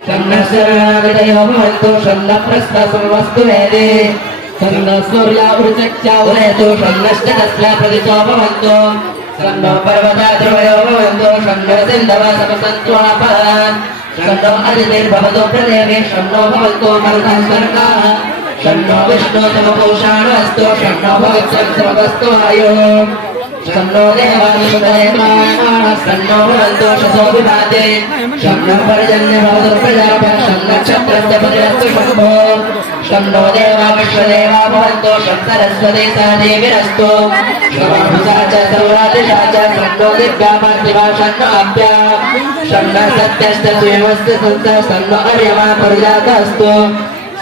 Sannasaragadayo bhavantu sannapprasthasamvastu vede Sannasurya urcaccha uretu sannashtakasya pradito bhavantu Sanno parvatadravayo bhavantu sanno sindava samasantu apahan Sanno aditir bhavatu pradevi sanno bhavantu marudhasvargaः Sanno vishnu tamapushanu astu sanno bhavatsan samavastu ayuh Sanno devānusadayamānā sanno bhavantu shaso vibhāte Sanno parjanya bhavatu prajāpah sanno kshatrasya padirastu shambho Sanno devā vishwadevā bhavantu saraswati sadevirastu Shravamusa ca saurātisha ca sanno divyā parthivā sanno apyā Sanno satyasta suyamastu sansa sanno aryamā parjātastu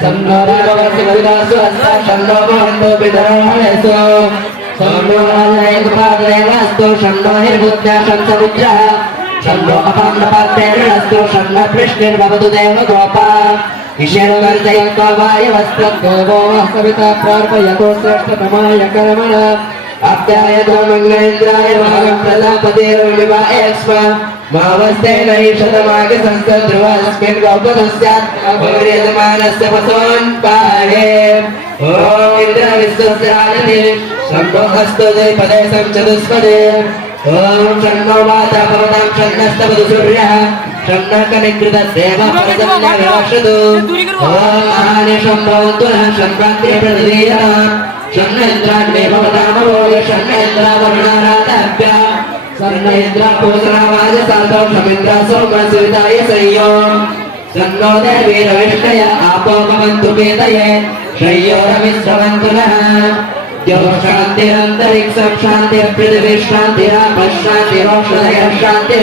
Sanno rāgavasi vavidasu asta sanno bhavantu pidarohanesu Sanno Rajayagupadayastu Sanno Hirvudya Shansavuja Sanno Apamnapadderastu Sanno Krishnir Bhavatu Deva Gopa Ishero Varjayakavaya Vastrako Vova Savita Prarpayato Srashtatamaya Karamana Apyaya Dhamanglendraya Maham Pradapatir Viva Eksma Mahavaste Naishadamaga Sanskadruva Asmin Gaupadasyat Abhavriyadamanasya Pason Pahe Om Indra Viswasrajati Sanno Hastodai Padesam Chaduspade Om Sanno Vata Pavatam Shannasthavadu Surya Shanna Kanikrita Deva Paradamya Vivakshadu Om Ahani Shambhavantuna Shambhakti Pradidiyana Shanna Indra Deva Padamavoya Shanna Indra Varunaratabhya Sanna Indra Posara Vaja Sartham Shamindra Soma Sivitaya Sayyom Sanno Devi Ravishkaya Apo Bhavantu Petaye Shayyo Ravisravantu Naha शांतिरंतरिक्षं शांति पृथ्वी शांतिरापः शांतिरोषधयः शांति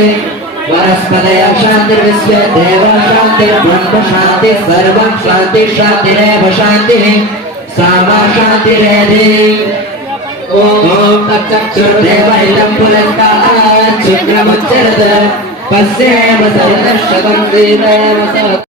वनस्पतयः शांतिर्विश्वे देवाः शांतिर्ब्रह्म शांति सर्वं शांति शांतिरेव शांतिः सामा शांतिरेधि ओम तच्चक्षुर्देवैलं पुरस्तात् शुक्रमुच्चरत् पश्येम सर्वशतं दीपेम स